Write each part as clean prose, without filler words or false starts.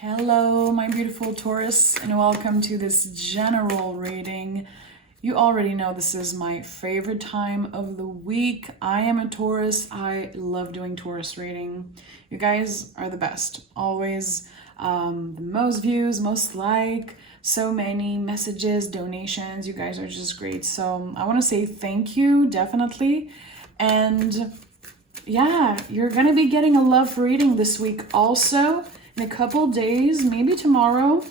Hello, my beautiful Taurus, and welcome to this general reading. You already know this is my favorite time of the week. I am a Taurus. I love doing Taurus reading. You guys are the best. Always the most views, most so many messages, donations. You guys are just great. So I want to say thank you, definitely. And yeah, you're going to be getting a love reading this week also. In a couple days, maybe tomorrow.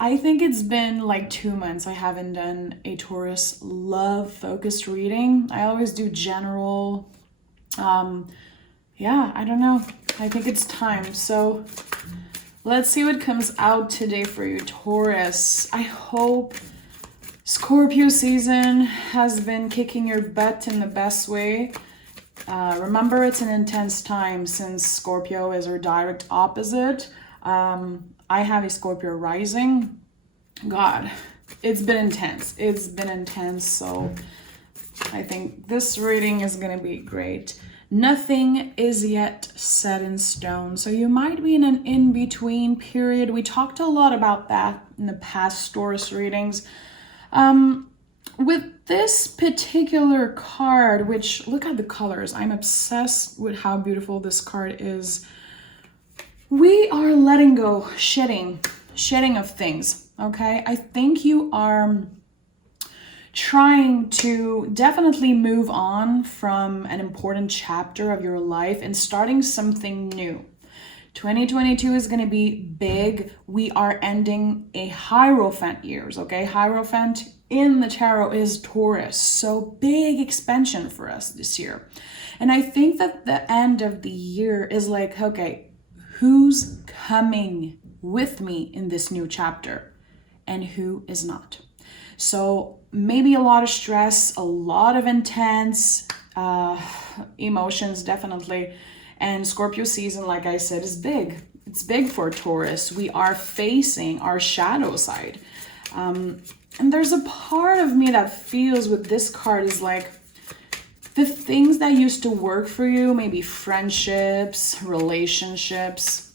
I think it's been like 2 months I haven't done a Taurus love focused reading. I always do general. Yeah, I don't know. I think it's time. So let's see what comes out today for you, Taurus. I hope Scorpio season has been kicking your butt in the best way. Remember, it's an intense time since Scorpio is our direct opposite. I have a Scorpio rising. God, it's been intense. So I think this reading is going to be great. Nothing is yet set in stone. So you might be in an in-between period. We talked a lot about that in the past Taurus readings. With this particular card, which look at the colors. I'm obsessed with how beautiful this card is. We are letting go, shedding of things, okay? I think you are trying to definitely move on from an important chapter of your life and starting something new. 2022 is going to be big. We are ending a Hierophant years, okay? Hierophant in the tarot is Taurus, so big expansion for us this year. And I think that the end of the year is like, okay, who's coming with me in this new chapter and who is not? So maybe a lot of stress, a lot of intense emotions, definitely. And Scorpio season, like I said, is big. It's big for Taurus. We are facing our shadow side. And there's a part of me that feels with this card is like, the things that used to work for you, maybe friendships, relationships,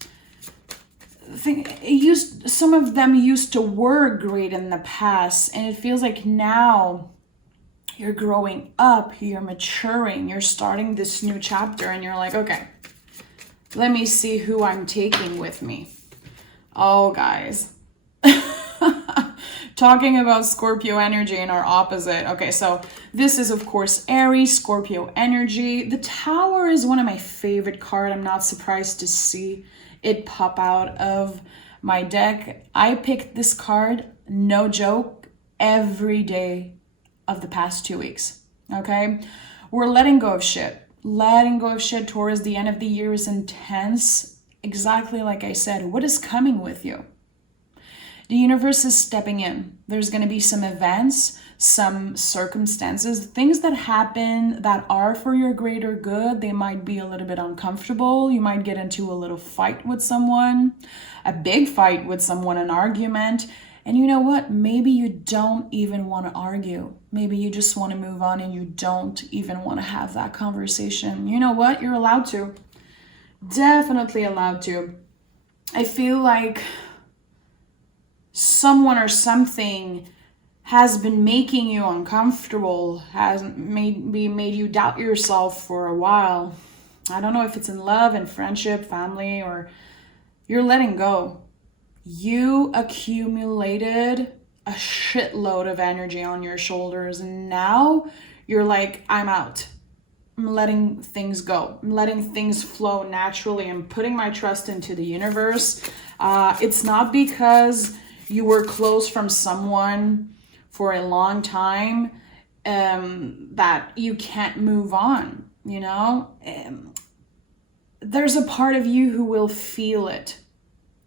some of them used to work great in the past, and it feels like now you're growing up, you're maturing, you're starting this new chapter, and you're like, okay, let me see who I'm taking with me. Oh, guys. Talking about Scorpio energy and our opposite. Okay, so this is, of course, Aries, Scorpio energy. The Tower is one of my favorite cards. I'm not surprised to see it pop out of my deck. I picked this card, no joke, every day of the past 2 weeks, okay? We're letting go of shit. Letting go of shit towards the end of the year is intense. Exactly like I said, what is coming with you? The universe is stepping in. There's going to be some events, some circumstances, things that happen that are for your greater good. They might be a little bit uncomfortable. You might get into a little fight with someone, a big fight with someone, an argument. And you know what? Maybe you don't even want to argue. Maybe you just want to move on and you don't even want to have that conversation. You know what? You're allowed to. Definitely allowed to. I feel like someone or something has been making you uncomfortable, has maybe made you doubt yourself for a while. I don't know if it's in love and friendship, family, or you're letting go. You accumulated a shitload of energy on your shoulders, and now you're like, I'm out. I'm letting things go. I'm letting things flow naturally. I'm putting my trust into the universe. It's not because you were close from someone for a long time that you can't move on, you know? There's a part of you who will feel it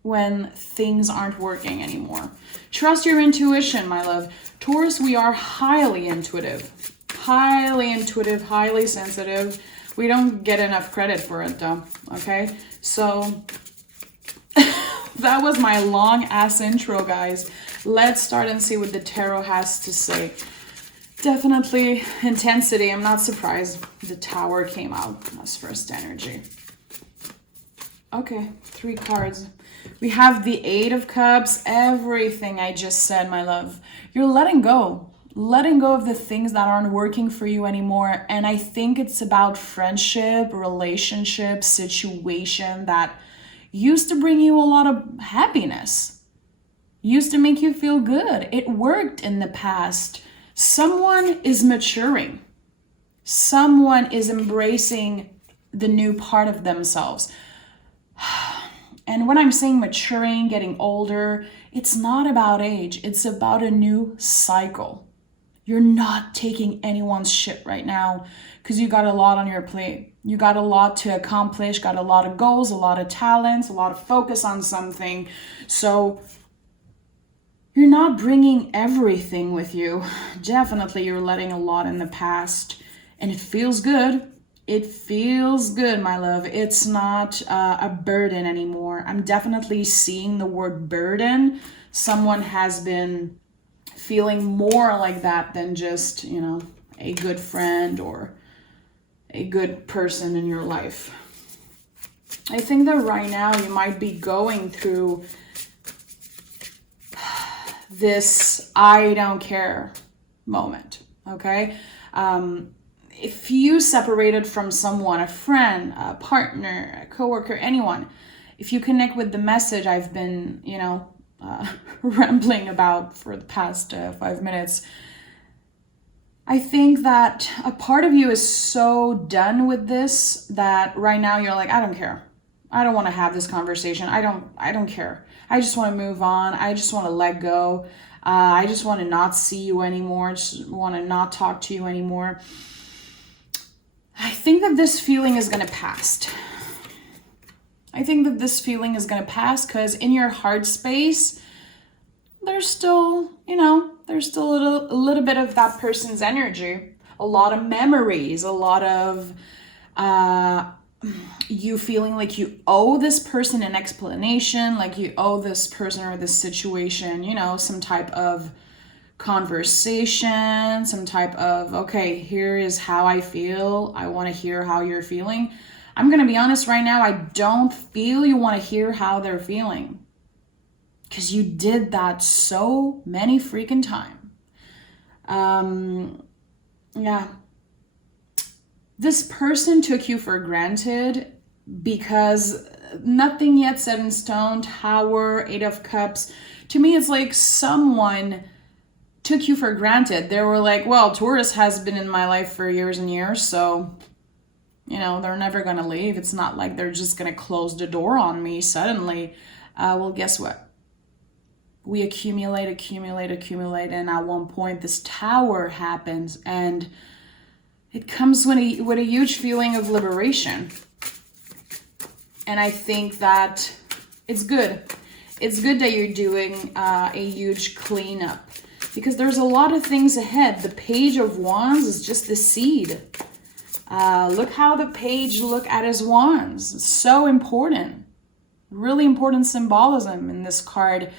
when things aren't working anymore. Trust your intuition, my love. Taurus, we are highly intuitive, highly sensitive. We don't get enough credit for it though, okay? So that was my long ass intro, guys. Let's start and see what the tarot has to say. Definitely intensity. I'm not surprised the Tower came out as first energy. Okay, 3 cards. We have the Eight of Cups, everything I just said, my love. You're letting go of the things that aren't working for you anymore. And I think it's about friendship, relationship, situation that used to bring you a lot of happiness, used to make you feel good. It worked in the past. Someone is maturing. Someone is embracing the new part of themselves. And when I'm saying maturing, getting older, it's not about age. It's about a new cycle. You're not taking anyone's shit right now because you got a lot on your plate. You got a lot to accomplish, got a lot of goals, a lot of talents, a lot of focus on something. So you're not bringing everything with you. Definitely you're letting a lot in the past, and it feels good. It feels good, my love. It's not a burden anymore. I'm definitely seeing the word burden. Someone has been feeling more like that than just, a good friend or a good person in your life. I think that right now you might be going through this I don't care moment, okay? If you separated from someone, a friend, a partner, a coworker, anyone, if you connect with the message I've been, rambling about for the past 5 minutes, I think that a part of you is so done with this that right now you're like, I don't care. I don't want to have this conversation. I don't care. I just want to move on. I just want to let go. I just want to not see you anymore. Just want to not talk to you anymore. I think that this feeling is going to pass. I think that this feeling is going to pass because in your heart space, there's still, a little bit of that person's energy, a lot of memories, a lot of you feeling like you owe this person an explanation, like you owe this person or this situation, some type of conversation, some type of, okay, here is how I feel. I want to hear how you're feeling. I'm going to be honest right now. I don't feel you want to hear how they're feeling because you did that so many freaking times. Yeah. This person took you for granted because nothing yet set in stone. Tower, Eight of Cups. To me, it's like someone took you for granted. They were like, well, Taurus has been in my life for years and years, so, they're never going to leave. It's not like they're just going to close the door on me suddenly. Well, guess what? We accumulate, and at one point this tower happens, and it comes with a huge feeling of liberation. And I think that it's good. It's good that you're doing a huge cleanup because there's a lot of things ahead. The Page of Wands is just the seed. Look how the page look at his wands. It's so important. Really important symbolism in this card.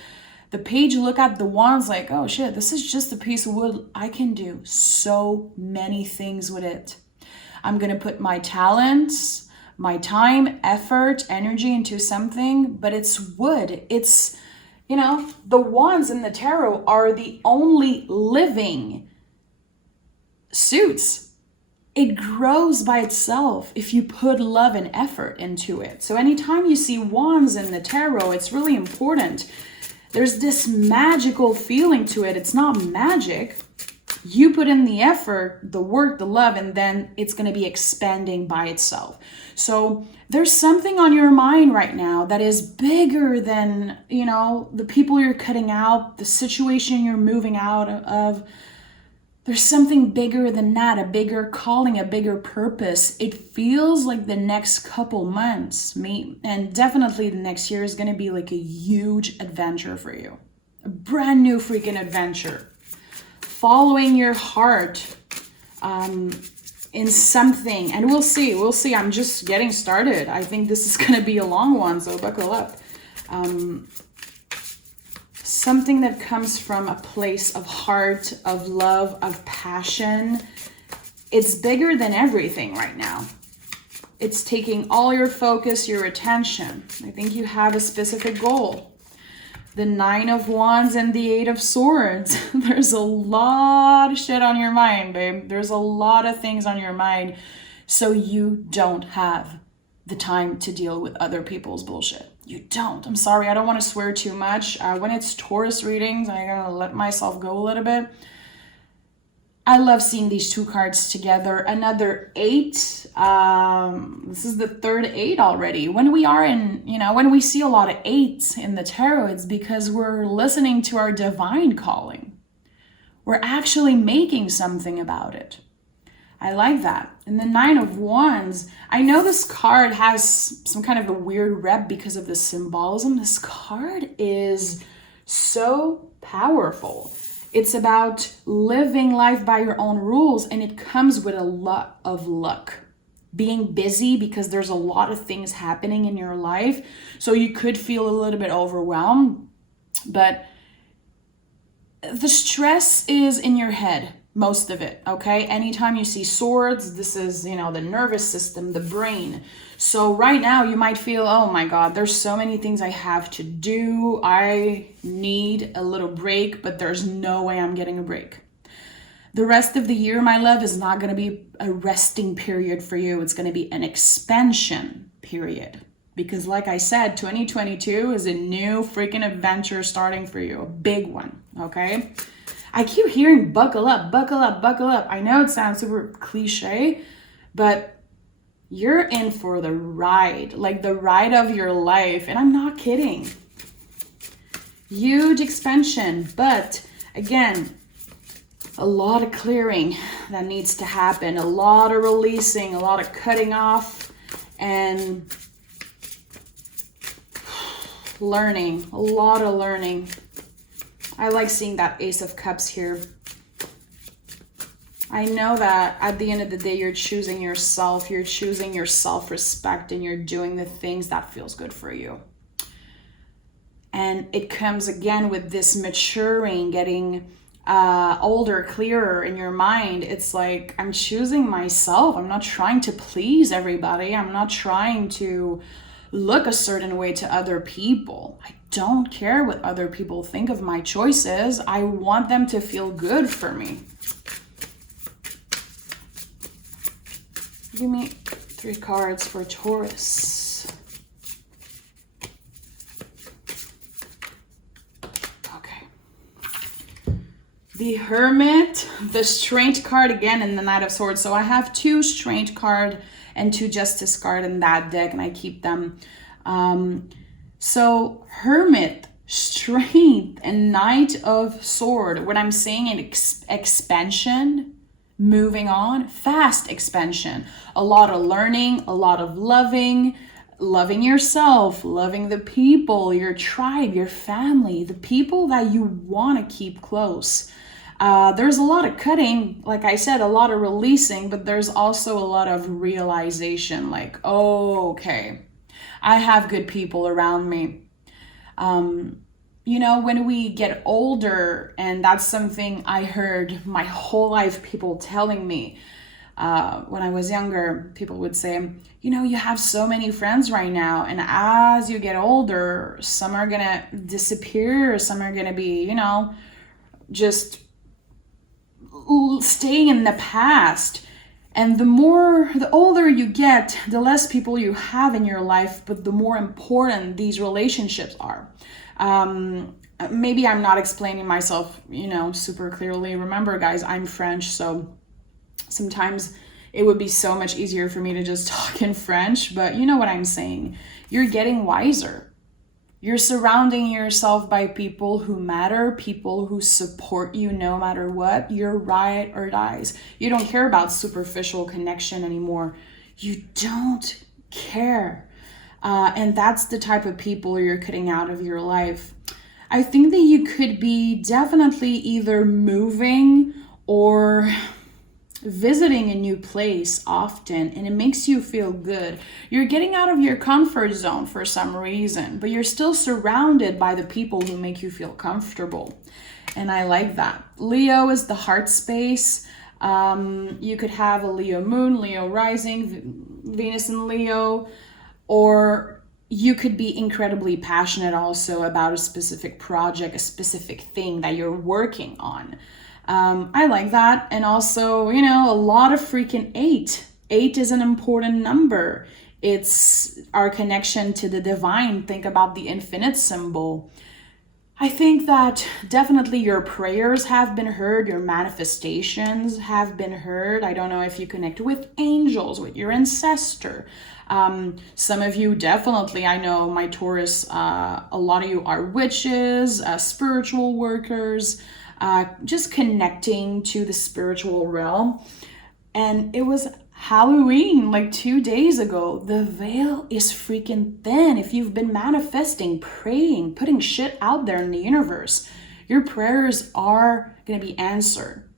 The page look at the wands like, oh shit, this is just a piece of wood. I can do so many things with it. I'm going to put my talents, my time, effort, energy into something, but it's wood. It's, the wands in the tarot are the only living suits. It grows by itself if you put love and effort into it. So anytime you see wands in the tarot, it's really important. There's this magical feeling to it. It's not magic. You put in the effort, the work, the love, and then it's going to be expanding by itself. So there's something on your mind right now that is bigger than, the people you're cutting out, the situation you're moving out of. There's something bigger than that, a bigger calling, a bigger purpose. It feels like the next couple months, and definitely the next year is going to be like a huge adventure for you. A brand new freaking adventure. Following your heart in something. And we'll see. I'm just getting started. I think this is going to be a long one, so buckle up. Something that comes from a place of heart, of love, of passion. It's bigger than everything right now. It's taking all your focus, your attention. I think you have a specific goal. The 9 of Wands and the 8 of Swords. There's a lot of shit on your mind, babe. There's a lot of things on your mind. So you don't have the time to deal with other people's bullshit. You don't. I'm sorry, I don't want to swear too much. When it's Taurus readings, I gotta let myself go a little bit. I love seeing these 2 cards together. Another 8. This is the 3rd 8 already. When we are in, when we see a lot of 8s in the tarot, it's because we're listening to our divine calling. We're actually making something about it. I like that. And the 9 of Wands, I know this card has some kind of a weird rep because of the symbolism. This card is so powerful. It's about living life by your own rules, and it comes with a lot of luck. Being busy because there's a lot of things happening in your life, so you could feel a little bit overwhelmed, but the stress is in your head, most of it, okay? Anytime you see swords, this is, the nervous system, the brain. So right now you might feel, oh my God, there's so many things I have to do. I need a little break, but there's no way I'm getting a break. The rest of the year, my love, is not going to be a resting period for you. It's going to be an expansion period. Because like I said, 2022 is a new freaking adventure starting for you, a big one, okay? I keep hearing buckle up, buckle up, buckle up. I know it sounds super cliche, but you're in for the ride, like the ride of your life. And I'm not kidding. Huge expansion, but again, a lot of clearing that needs to happen, a lot of releasing, a lot of cutting off, and learning, a lot of learning. I like seeing that Ace of Cups here. I know that at the end of the day, you're choosing yourself, you're choosing your self-respect, and you're doing the things that feels good for you. And it comes again with this maturing, getting older, clearer in your mind. It's like, I'm choosing myself. I'm not trying to please everybody. I'm not trying to look a certain way to other people. I don't care what other people think of my choices. I want them to feel good for me. Give me 3 cards for Taurus. Okay. The Hermit, the Strength card again, and the Knight of Swords. So I have 2 Strength card and 2 Justice card in that deck, and I keep them. So Hermit, Strength, and Knight of Sword. When I'm saying an expansion, moving on, fast expansion, a lot of learning, a lot of loving yourself, loving the people, your tribe, your family, the people that you want to keep close. There's a lot of cutting, like I said, a lot of releasing, but there's also a lot of realization, like, oh, okay, I have good people around me. When we get older, and that's something I heard my whole life people telling me when I was younger, people would say, you have so many friends right now, and as you get older, some are gonna disappear, some are gonna be, just staying in the past. And the older you get, the less people you have in your life, but the more important these relationships are. Maybe I'm not explaining myself, super clearly. Remember, guys, I'm French, so sometimes it would be so much easier for me to just talk in French, but you know what I'm saying. You're getting wiser. You're surrounding yourself by people who matter, people who support you no matter what. You're ride or dies. You don't care about superficial connection anymore. You don't care. And that's the type of people you're cutting out of your life. I think that you could be definitely either moving or visiting a new place often, and it makes you feel good. You're getting out of your comfort zone for some reason, but you're still surrounded by the people who make you feel comfortable. And I like that. Leo is the heart space. You could have a Leo moon, Leo rising, Venus in Leo, or you could be incredibly passionate also about a specific project, a specific thing that you're working on. I like that. And also, you know, a lot of freaking 8. 8 is an important number. It's our connection to the divine. Think about the infinite symbol. I think that definitely your prayers have been heard, your manifestations have been heard. I don't know if you connect with angels, with your ancestor. Some of you definitely, I know my Taurus, a lot of you are witches, spiritual workers, just connecting to the spiritual realm. And it was Halloween like 2 days ago. The veil is freaking thin. If you've been manifesting, praying, putting shit out there in the universe, your prayers are going to be answered.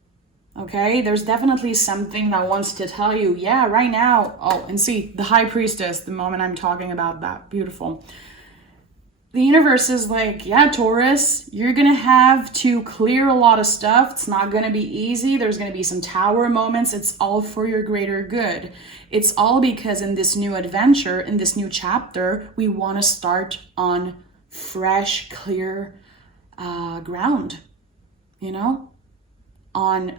Okay, there's definitely something that wants to tell you, yeah, right now. Oh, and see, the high priestess, the moment I'm talking about that, beautiful. The universe is like, yeah, Taurus, you're going to have to clear a lot of stuff. It's not going to be easy. There's going to be some tower moments. It's all for your greater good. It's all because in this new adventure, in this new chapter, we want to start on fresh, clear ground, you know, on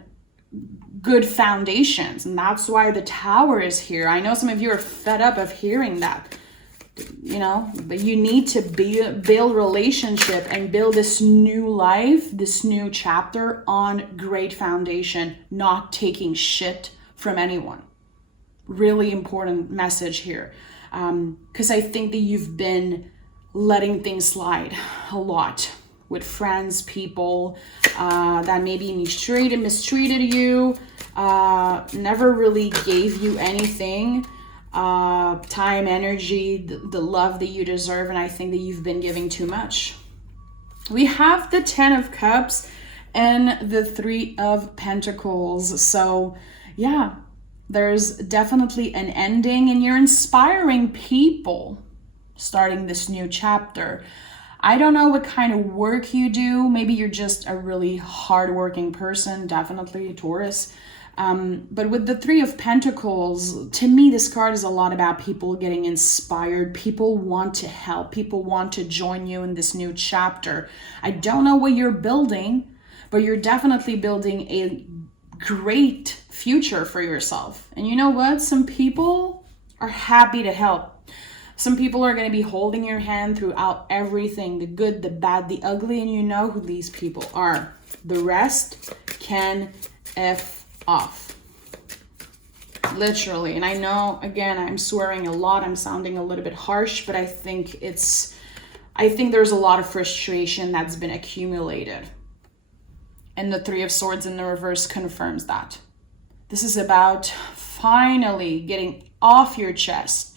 good foundations. And that's why the tower is here. I know some of you are fed up of hearing that, you know, but you need to build relationship and build this new life, this new chapter on great foundation, not taking shit from anyone. Really important message here. Because I think that you've been letting things slide a lot with friends, people that maybe mistreated you, never really gave you anything, time, energy, the love that you deserve, and I think that you've been giving too much. We have the 10 of Cups and the 3 of Pentacles. So yeah, there's definitely an ending, and you're inspiring people starting this new chapter. I don't know what kind of work you do. Maybe you're just a really hardworking person, definitely Taurus. But with the 3 of Pentacles, to me, this card is a lot about people getting inspired. People want to help. People want to join you in this new chapter. I don't know what you're building, but you're definitely building a great future for yourself. And you know what? Some people are happy to help. Some people are going to be holding your hand throughout everything, the good, the bad, the ugly, and you know who these people are. The rest can F off. Literally. And I know, again, I'm swearing a lot. I'm sounding a little bit harsh, but I think there's a lot of frustration that's been accumulated. And the 3 of Swords in the reverse confirms that. This is about finally getting off your chest.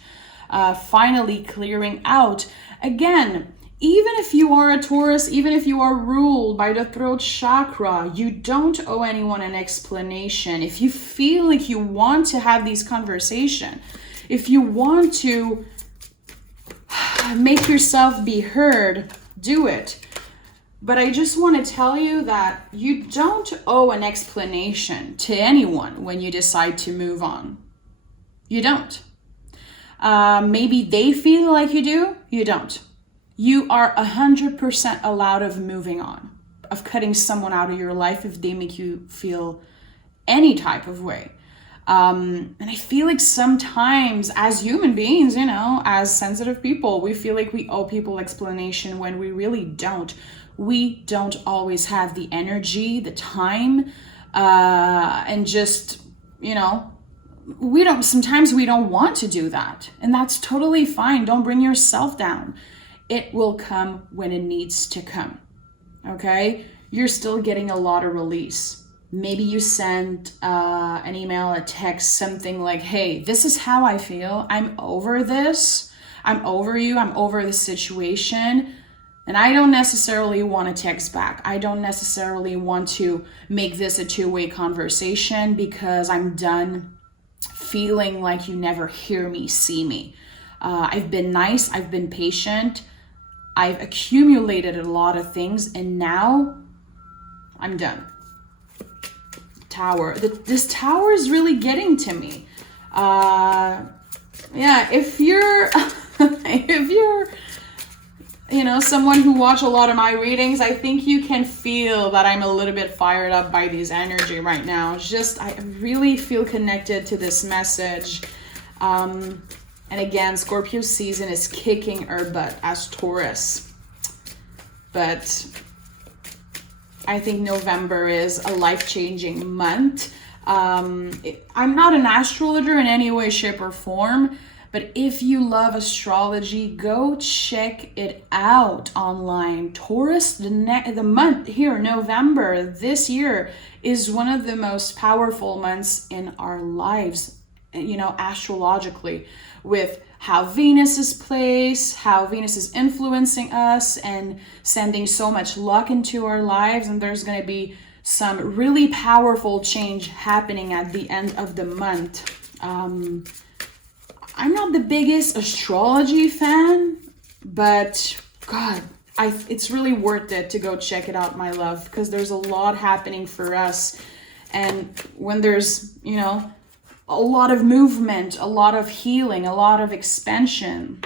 Finally clearing out. Again, even if you are a Taurus, even if you are ruled by the throat chakra, you don't owe anyone an explanation. If you feel like you want to have these conversations, if you want to make yourself be heard, do it. But I just want to tell you that you don't owe an explanation to anyone when you decide to move on. You don't. Maybe they feel like you do, you don't. You are 100% allowed of moving on, of cutting someone out of your life if they make you feel any type of way. And I feel like sometimes as human beings, you know, as sensitive people, we feel like we owe people explanation when we really don't. We don't always have the energy, the time, and just, you know, sometimes we don't want to do that, and that's totally fine. Don't bring yourself down. It will come when it needs to come. Okay, you're still getting a lot of release. Maybe you send an email, a text, something like, hey, this is how I feel. I'm over this. I'm over you. I'm over the situation. And I don't necessarily want to text back. I don't necessarily want to make this a two-way conversation because I'm done feeling like you never hear me, see me. I've been nice, I've been patient, I've accumulated a lot of things, and now I'm done. Tower. This tower is really getting to me. yeah, if you're, if you're, you know, someone who watch a lot of my readings, I think you can feel that I'm a little bit fired up by this energy right now. Just, I really feel connected to this message. And again, Scorpio season is kicking our butt as Taurus. But I think November is a life-changing month. I'm not an astrologer in any way, shape, or form, but if you love astrology, go check it out online. Taurus, the month here, November, this year, is one of the most powerful months in our lives, you know, astrologically, with how Venus is placed, how Venus is influencing us and sending so much luck into our lives. And there's going to be some really powerful change happening at the end of the month. I'm not the biggest astrology fan, but God, it's really worth it to go check it out, my love, because there's a lot happening for us. And when there's, you know, a lot of movement, a lot of healing, a lot of expansion,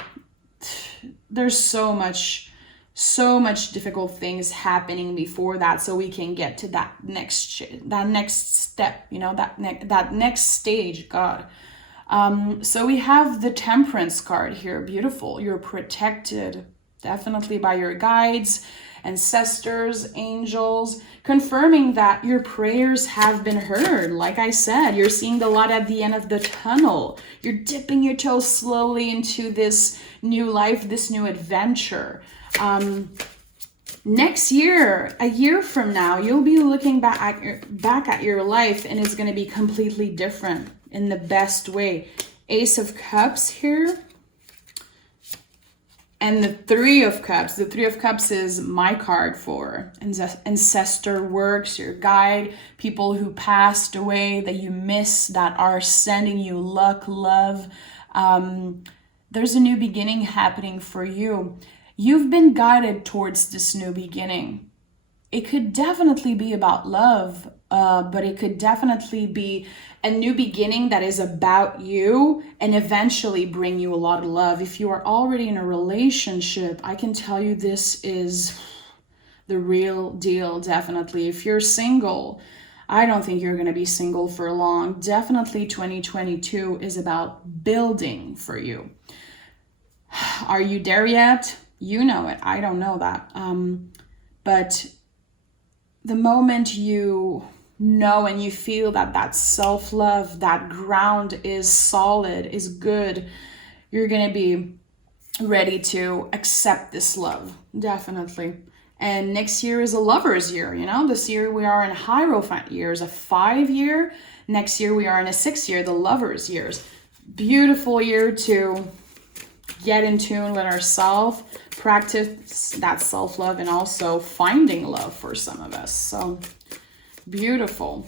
there's so much difficult things happening before that, so we can get to that next step, you know, that next stage. God. So we have the Temperance card here. Beautiful. You're protected definitely by your guides, ancestors, angels, confirming that your prayers have been heard. Like I said, you're seeing the light at the end of the tunnel. You're dipping your toes slowly into this new life, this new adventure. Next year, a year from now, you'll be looking back at your life, and it's going to be completely different in the best way. Ace of Cups here. And the Three of Cups. The Three of Cups is my card for ancestor works, your guide, people who passed away that you miss, that are sending you luck, love. There's a new beginning happening for you. You've been guided towards this new beginning. It could definitely be about love, but it could definitely be a new beginning that is about you and eventually bring you a lot of love. If you are already in a relationship, I can tell you this is the real deal, definitely. If you're single, I don't think you're going to be single for long. Definitely 2022 is about building for you. Are you there yet? You know it. I don't know that. But the moment you know and you feel that self-love, that ground is solid, is good, you're going to be ready to accept this love. Definitely. And next year is a lover's year. You know, this year we are in Hierophant years, a 5 year. Next year we are in a 6 year, the lover's years. Beautiful year to get in tune with ourselves, practice that self-love, and also finding love for some of us. So beautiful.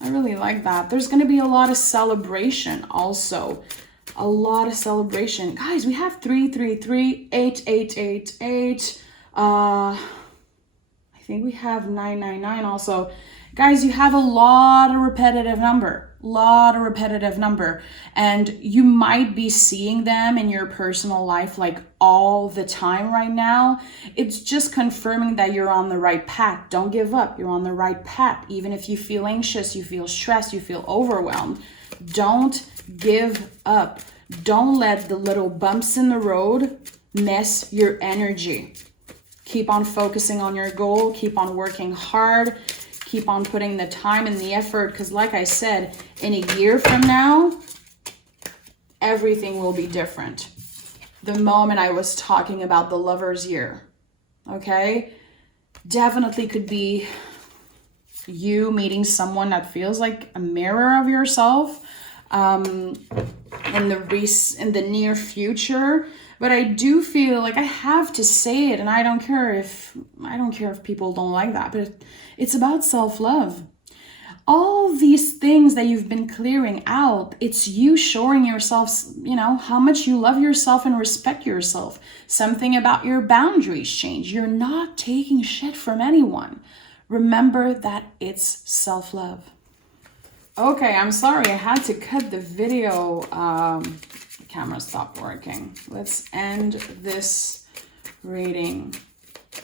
I really like that. There's going to be a lot of celebration also. A lot of celebration. Guys, we have 333, 8888. I think we have 999 also. Guys, you have a lot of repetitive number. And you might be seeing them in your personal life like all the time right now. It's just confirming that you're on the right path. Don't give up. You're on the right path. Even if you feel anxious, you feel stressed, you feel overwhelmed, don't give up. Don't let the little bumps in the road mess your energy. Keep on focusing on your goal. Keep on working hard. Keep on putting the time and the effort, because like I said, in a year from now, everything will be different. The moment I was talking about the lover's year, okay? Definitely could be you meeting someone that feels like a mirror of yourself in the near future. But I do feel like I have to say it, and I don't care if people don't like that, but it's about self-love. All these things that you've been clearing out, it's you showing yourself, you know, how much you love yourself and respect yourself. Something about your boundaries change. You're not taking shit from anyone. Remember that it's self-love. Okay, I'm sorry, I had to cut the video The camera stopped working. Let's end this reading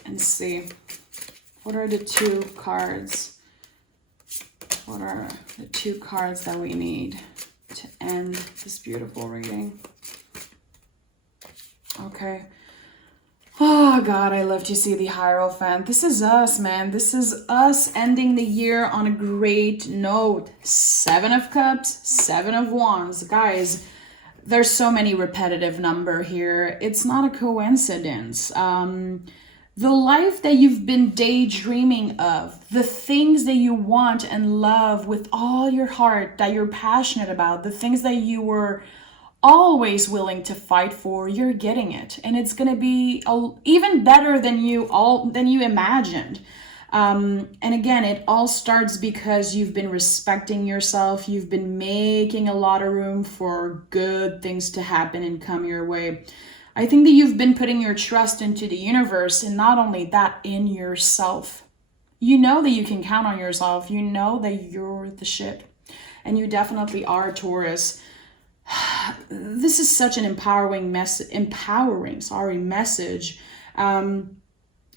and see what are the 2 cards. What are the 2 cards that we need to end this beautiful reading? Okay. Oh God, I love to see the Hierophant. This is us, man. This is us ending the year on a great note. 7 of Cups, 7 of Wands. Guys, there's so many repetitive number here. It's not a coincidence. The life that you've been daydreaming of, the things that you want and love with all your heart, that you're passionate about, the things that you were always willing to fight for, you're getting it. And it's going to be even better than you imagined. And again, it all starts because you've been respecting yourself. You've been making a lot of room for good things to happen and come your way. I think that you've been putting your trust into the universe, and not only that, in yourself. You know that you can count on yourself. You know that you're the shit. And you definitely are, Taurus. This is such an empowering message.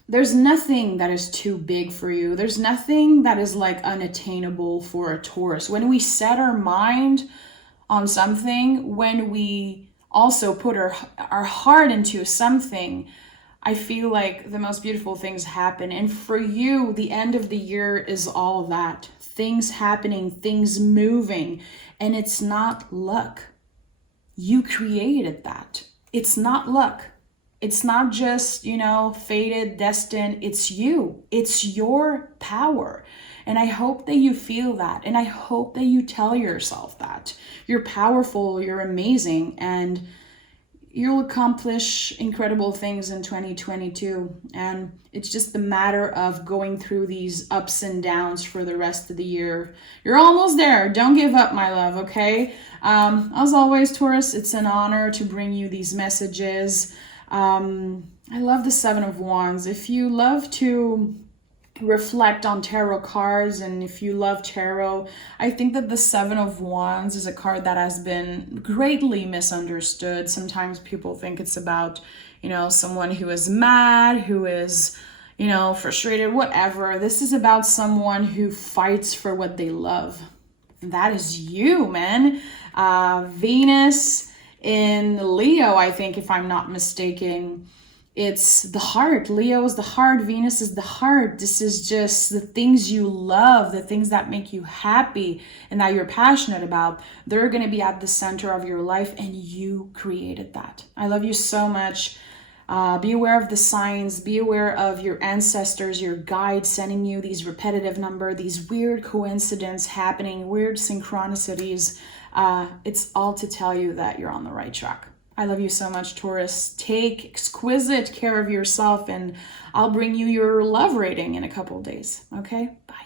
There's nothing that is too big for you. There's nothing that is like unattainable for a Taurus. When we set our mind on something, when we also put our heart into something, I feel like the most beautiful things happen. And for you, the end of the year is all that. Things happening, things moving. And it's not luck. You created that. It's not luck. It's not just, fated, destined. It's you. It's your power. And I hope that you feel that. And I hope that you tell yourself that. You're powerful, you're amazing, and you'll accomplish incredible things in 2022. And it's just a matter of going through these ups and downs for the rest of the year. You're almost there. Don't give up, my love, okay? As always, Taurus, it's an honor to bring you these messages. I love the 7 of Wands. If you love to reflect on tarot cards, and if you love tarot, I think that the 7 of Wands is a card that has been greatly misunderstood. Sometimes people think it's about, someone who is mad, who is, frustrated, whatever. This is about someone who fights for what they love. And that is you, man. Venus in Leo, I think, if I'm not mistaken. It's the heart. Leo is the heart. Venus is the heart. This is just the things you love, the things that make you happy and that you're passionate about. They're going to be at the center of your life, and you created that. I love you so much. Be aware of the signs. Be aware of your ancestors, your guides sending you these repetitive number, these weird coincidences happening, weird synchronicities. It's all to tell you that you're on the right track. I love you so much, Taurus. Take exquisite care of yourself, and I'll bring you your love rating in a couple of days. Okay? Bye.